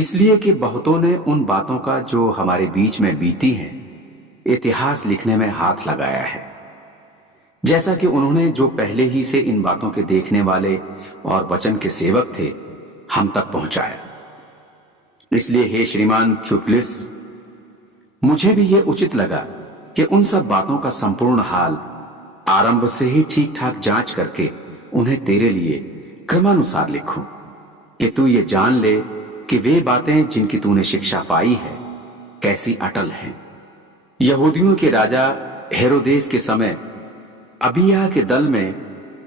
इसलिए कि बहुतों ने उन बातों का जो हमारे बीच में बीती हैं इतिहास लिखने में हाथ लगाया है, जैसा कि उन्होंने जो पहले ही से इन बातों के देखने वाले और वचन के सेवक थे हम तक पहुंचाया। इसलिए हे श्रीमान थ्यूफिलस, मुझे भी यह उचित लगा कि उन सब बातों का संपूर्ण हाल आरंभ से ही ठीक ठाक जांच करके उन्हें तेरे लिए क्रमानुसार लिखूं, कि तू ये जान ले कि वे बातें जिनकी तूने शिक्षा पाई है कैसी अटल हैं। यहूदियों के राजा हेरोदेस के समय अबिया के दल में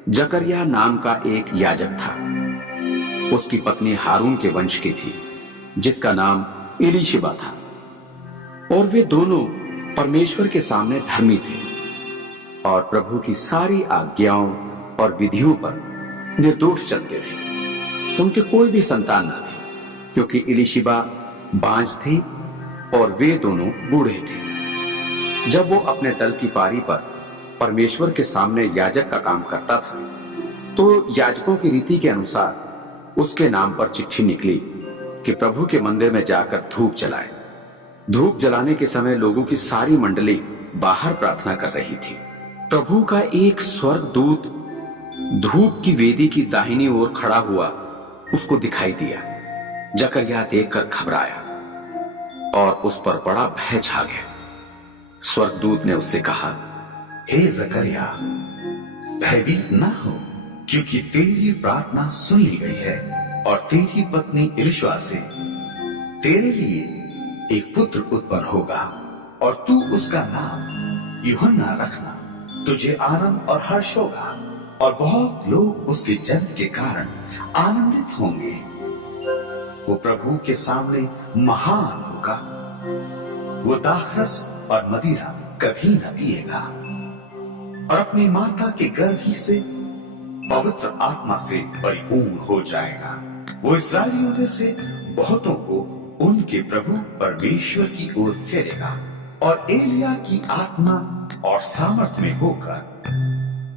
जकरिया नाम का एक याजक था। उसकी पत्नी हारून के वंश की थी, जिसका नाम एलीशिबा था, और वे दोनों परमेश्वर के सामने धर्मी थे और प्रभु की सारी आज्ञाओं और विधियों पर निर्दोष चलते थे। उनके कोई भी संतान न थी, क्योंकि एलीशिबा बांझ थी और वे दोनों बूढ़े थे। जब वो अपने दल की पारी पर परमेश्वर के सामने याजक का काम करता था, तो याजकों की रीति के अनुसार उसके नाम पर चिट्ठी निकली कि प्रभु के मंदिर में जाकर धूप जलाए। धूप जलाने के समय लोगों की सारी मंडली बाहर प्रार्थना कर रही थी। प्रभु का एक स्वर्गदूत धूप की वेदी की दाहिनी ओर खड़ा हुआ उसको दिखाई दिया। जकरिया देखकर घबराया और उस पर बड़ा भय छा गया। स्वर्गदूत ने उससे कहा, हे जकरिया, भयभीत न हो, क्योंकि तेरी प्रार्थना सुन ली गई है और तेरी पत्नी एलीशिबा से तेरे लिए एक पुत्र उत्पन्न होगा और तू उसका नाम यूहन्ना रखना। तुझे आनंद और हर्ष होगा और बहुत लोग उसके जन्म के कारण आनंदित होंगे। वो प्रभु के सामने महान होगा। वो दाखरस और मदिरा कभी न पिएगा और अपनी माता के गर्भ ही से पवित्र आत्मा से परिपूर्ण हो जाएगा। वो इस्राएलियों में से बहुतों को उनके प्रभु परमेश्वर की ओर फेरेगा और एलिया की आत्मा और सामर्थ में होकर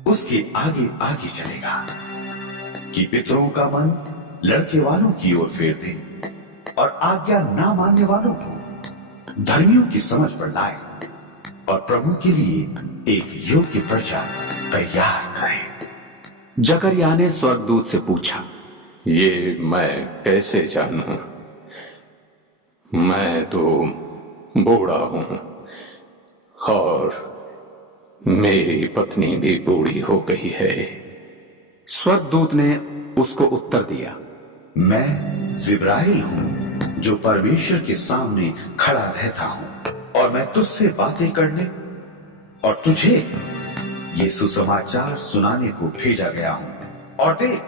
उसके आगे आगे चलेगा, कि पितरों का मन लड़के वालों की ओर फेर दे और आज्ञा ना मानने वालों को धर्मियों की समझ पर लाए और प्रभु के लिए एक योग्य प्रजा तैयार करें। जकरिया ने स्वर्गदूत से पूछा, ये मैं कैसे जानूं? मैं तो बूढ़ा हूं और मेरी पत्नी भी बूढ़ी हो गई है। स्वर्गदूत ने उसको उत्तर दिया, मैं जिब्राइल हूं, जो परमेश्वर के सामने खड़ा रहता हूं, और मैं तुझसे बातें करने और तुझे ये सुसमाचार सुनाने को भेजा गया हूं। और देख,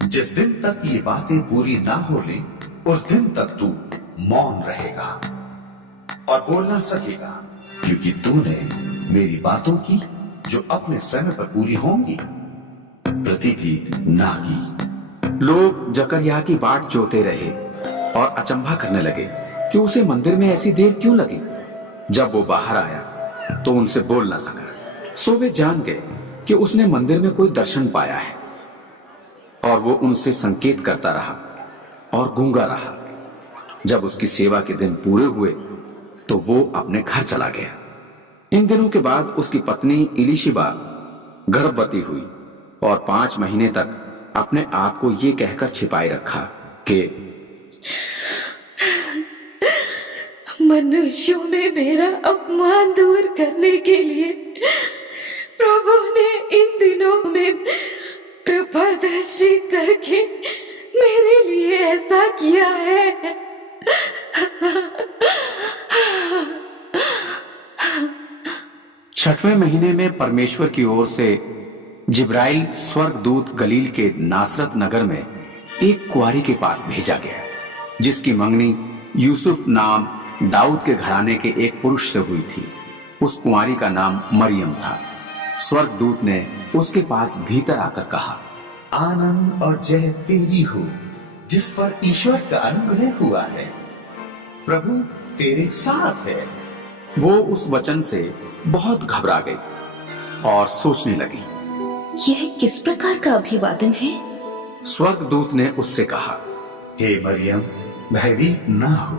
जिस दिन तक ये बातें पूरी ना हो ले, उस दिन तक तू मौन रहेगा और बोल ना सकेगा, क्योंकि तूने मेरी बातों की जो अपने समय पर पूरी होंगी प्रतिज्ञा ना की। लोग जकरिया की बाट जोते रहे और अचंभा करने लगे कि उसे मंदिर में ऐसी देर क्यों लगी। जब वो बाहर आया तो उनसे बोल ना सका, सो वे जान गए कि उसने मंदिर में कोई दर्शन पाया है। और वो उनसे संकेत करता रहा और गूंगा रहा। जब उसकी सेवा के दिन पूरे हुए तो वो अपने घर चला गया। इन दिनों के बाद उसकी पत्नी एलीशिबा गर्भवती हुई और 5 महीने तक अपने आप को ये कहकर छिपाए रखा कि मनुष्यों में मेरा अपमान दूर करने के लिए प्रभु ने इन दिनों में कृपा दृष्टि करके मेरे लिए ऐसा किया है। 6वें महीने में परमेश्वर की ओर से जिब्राइल स्वर्गदूत गलील के नासरत नगर में एक कुंवारी के पास भेजा गया, जिसकी मंगनी यूसुफ नाम दाऊद के घराने के एक पुरुष से हुई थी। उस कुंवारी का नाम मरियम था। स्वर्गदूत ने उसके पास भीतर आकर कहा, आनंद और जय तेरी हो, जिस पर ईश्वर का अनुग्रह हुआ है। प्रभु तेरे साथ है। वो उस वचन से बहुत घबरा गई और सोचने लगी, यह किस प्रकार का अभिवादन है? स्वर्गदूत ने उससे कहा, हे मरियम, भयभीत ना हो,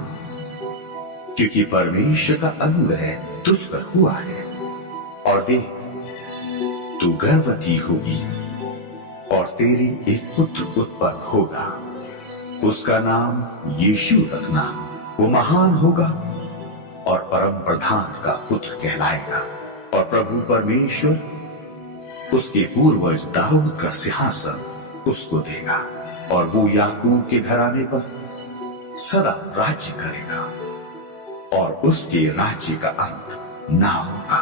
क्योंकि परमेश्वर का अनुग्रह तुझ पर हुआ है। और देख, तू गर्भवती होगी और तेरे एक पुत्र उत्पन्न होगा। उसका नाम यीशु रखना। वो महान होगा और परम प्रधान का पुत्र कहलाएगा। और प्रभु परमेश्वर उसके पूर्वज दाऊद का सिंहासन उसको देगा, और वो याकूब के घराने पर सदा राज्य करेगा, और उसके राज्य का अंत ना होगा।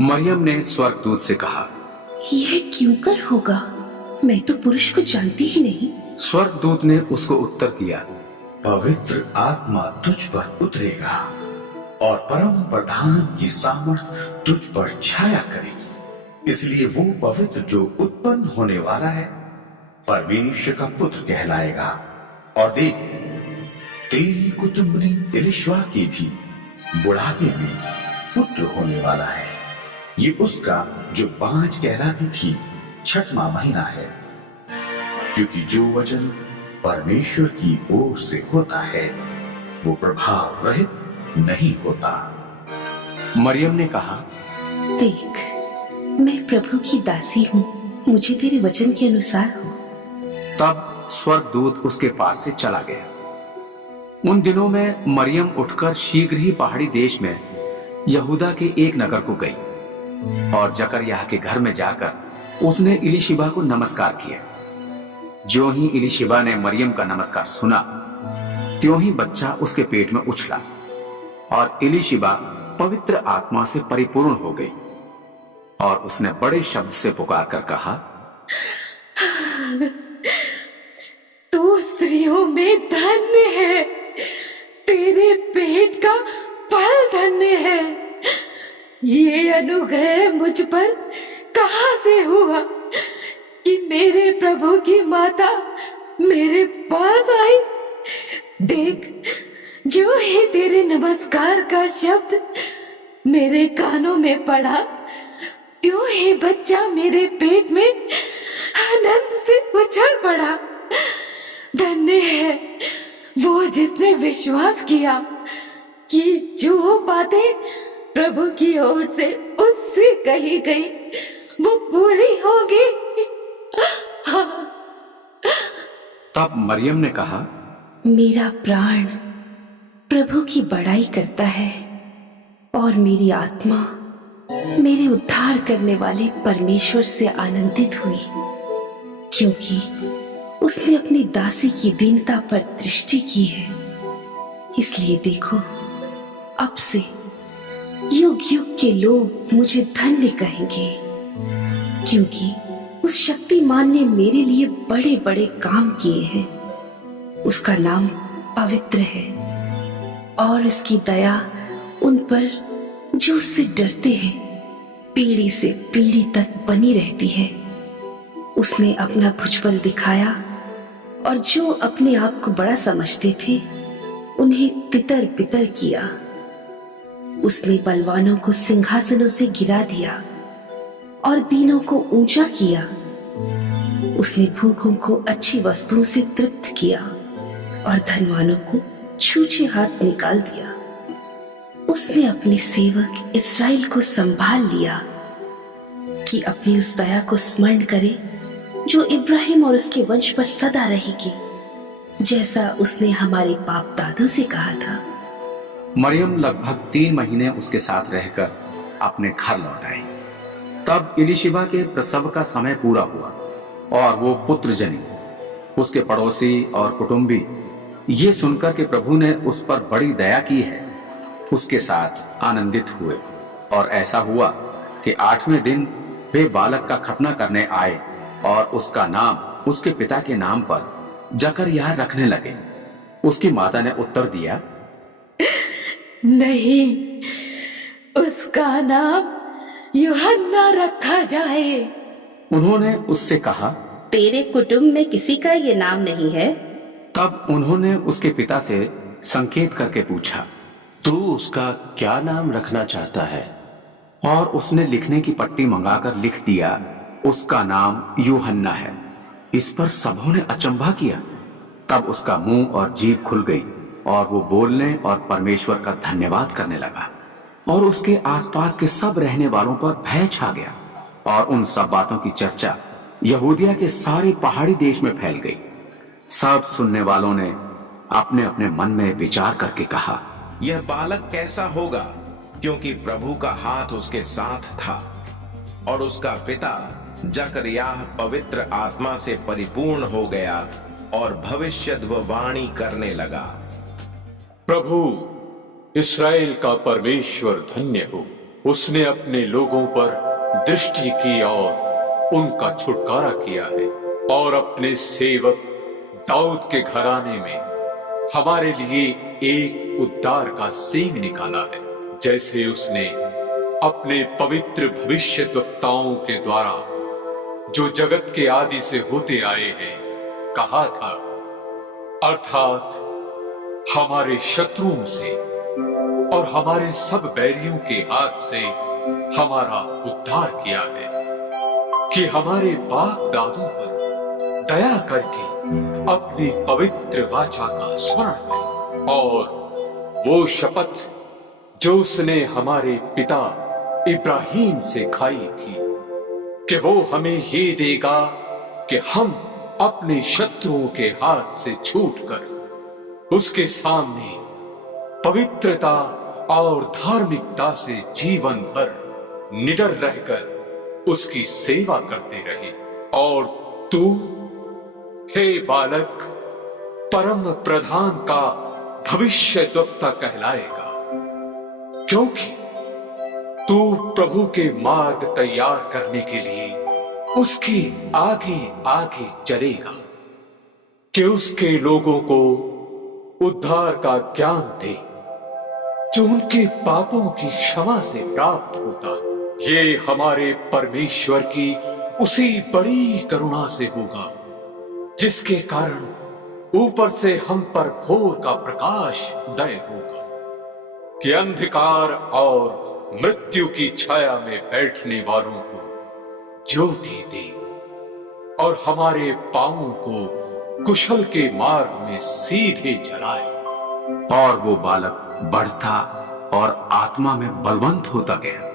मरियम ने स्वर्गदूत से कहा, यह क्यों कर होगा? मैं तो पुरुष को जानती ही नहीं। स्वर्गदूत ने उसको उत्तर दिया, पवित्र आत्मा तुझ पर उतरेगा और परम प्रधान की सामर्थ तुझ पर छाया करेगी। इसलिए वो पवित्र जो उत्पन्न होने वाला है परमेश्वर का पुत्र कहलाएगा। और देख, तेरी कुटुंबनी एलिशबा के भी बुढ़ापे में पुत्र होने वाला है। ये उसका जो 5 कहलाती थी 6वां महीना है, क्योंकि जो वचन परमेश्वर की ओर से होता है वो प्रभाव रहित नहीं होता। मरियम ने कहा, देख, मैं प्रभु की दासी हूँ, मुझे तेरे वचन के अनुसार हो। तब स्वर्गदूत उसके पास से चला गया। उन दिनों में मरियम उठकर शीघ्र ही पहाड़ी देश में यहूदा के एक नगर को गई, और जकरयाह के घर में जाकर उसने इलीशिबा को नमस्कार किया। जो ही इलीशिबा ने मरियम का नमस्कार सुना, त्यों ही बच्चा उसके पेट में उछला, और इलीशिबा पवित्र आत्मा से परिपूर्ण हो गई, और उसने बड़े शब्द से पुकार कर कहा, तू स्त्रियों में धन्य है, तेरे पेट का फल धन्य है। ये अनुग्रह मुझ पर कहां से हुआ कि मेरे प्रभु की माता मेरे पास आई? देख, जो ही तेरे नमस्कार का शब्द मेरे कानों में पड़ा, त्यों ही बच्चा मेरे पेट में आनंद से उछल पड़ा। धन्य है वो जिसने विश्वास किया कि जो बातें प्रभु की ओर से उससे कही गई वो पूरी होगी। तब मरियम ने कहा, मेरा प्राण प्रभु की बड़ाई करता है, और मेरी आत्मा मेरे उद्धार करने वाले परमेश्वर से आनंदित हुई, क्योंकि उसने अपनी दासी की दीनता पर दृष्टि की है। इसलिए देखो, अब से युग युग के लोग मुझे धन्य कहेंगे, क्योंकि उस शक्तिमान ने मेरे लिए बड़े बड़े काम किए हैं। उसका नाम पवित्र है, और उसकी दया उन पर जो उससे डरते हैं पीढ़ी से पीढ़ी तक बनी रहती है। उसने अपना भुजबल दिखाया, और जो अपने आप को बड़ा समझते थे उन्हें तितर बितर किया। उसने बलवानों को सिंहासनों से गिरा दिया और दीनों को ऊंचा किया। उसने भूखों को अच्छी वस्तुओं से तृप्त किया और धनवानों को छूछे हाथ निकाल दिया। उसने अपने सेवक इस्राएल को संभाल लिया कि अपनी उस दया को स्मरण करे जो इब्राहिम और उसके वंश पर सदा रहेगी, जैसा उसने हमारे बाप दादों से कहा था। मरियम लगभग 3 महीने उसके साथ रहकर अपने घर लौट आई। तब इलीशिबा के प्रसव का समय पूरा हुआ और वो पुत्र जनी। उसके पड़ोसी और कुटुंबी ये सुनकर कि प्रभु ने उस पर बड़ी दया की है, उसके साथ आनंदित हुए। और ऐसा हुआ कि 8वें दिन वे बालक का खतना करने आए और उसका नाम उसके पिता के नाम पर जकरयाह रखने लगे। उसकी माता ने उत्तर दिया, नहीं, उसका नाम यूहन्ना रखा जाए। उन्होंने उससे कहा, तेरे कुटुंब में किसी का ये नाम नहीं है? तब उन्होंने उसके पिता से संकेत करके पूछा, तू उसका क्या नाम रखना चाहता है? और उसने लिखने की पट्टी मंगाकर लिख दिया, उसका नाम यूहन्ना है। इस पर सबों ने अचंभा किया। तब उसका मुंह और जीभ खुल गई और वो बोलने और परमेश्वर का धन्यवाद करने लगा, और उसके आसपास के सब रहने वालों पर भय छा गया, और उन सब बातों की चर्चा यहूदिया के सारे पहाड़ी देश में फैल गई। सब सुनने वालों ने अपने अपने मन में विचार करके कहा, यह बालक कैसा होगा, क्योंकि प्रभु का हाथ उसके साथ था। और उसका पिता जकरयाह पवित्र आत्मा से परिपूर्ण हो गया और भविष्यद्वाणी करने लगा। प्रभु इस्राएल का परमेश्वर धन्य हो, उसने अपने लोगों पर दृष्टि की और उनका छुटकारा किया है, और अपने सेवक दाऊद के घराने में हमारे लिए एक उद्धार का सींग निकाला है, जैसे उसने अपने पवित्र भविष्यद्वक्ताओं के द्वारा, जो जगत के आदि से होते आए हैं, कहा था, अर्थात हमारे शत्रुओं से और हमारे सब बैरियों के हाथ से हमारा उद्धार किया है, कि हमारे बाप दादों पर दया करके अपनी पवित्र वाचा का स्मरण करें, और वो शपथ जो उसने हमारे पिता इब्राहिम से खाई थी, कि वो हमें ये देगा कि हम अपने शत्रुओं के हाथ से छूटकर उसके सामने पवित्रता और धार्मिकता से जीवन भर निडर रहकर उसकी सेवा करते रहे। और तू, हे बालक, परम प्रधान का भविष्यद्वक्ता कहलाएगा, क्योंकि तू प्रभु के मार्ग तैयार करने के लिए उसके आगे आगे चलेगा, कि उसके लोगों को उद्धार का ज्ञान दे, जो उनके पापों की क्षमा से प्राप्त होता। ये हमारे परमेश्वर की उसी बड़ी करुणा से होगा, जिसके कारण ऊपर से हम पर भोर का प्रकाश उदय होगा, कि अंधकार और मृत्यु की छाया में बैठने वालों को ज्योति दे, और हमारे पांवों को कुशल के मार्ग में सीधे चलाए। और वो बालक बढ़ता और आत्मा में बलवंत होता गया,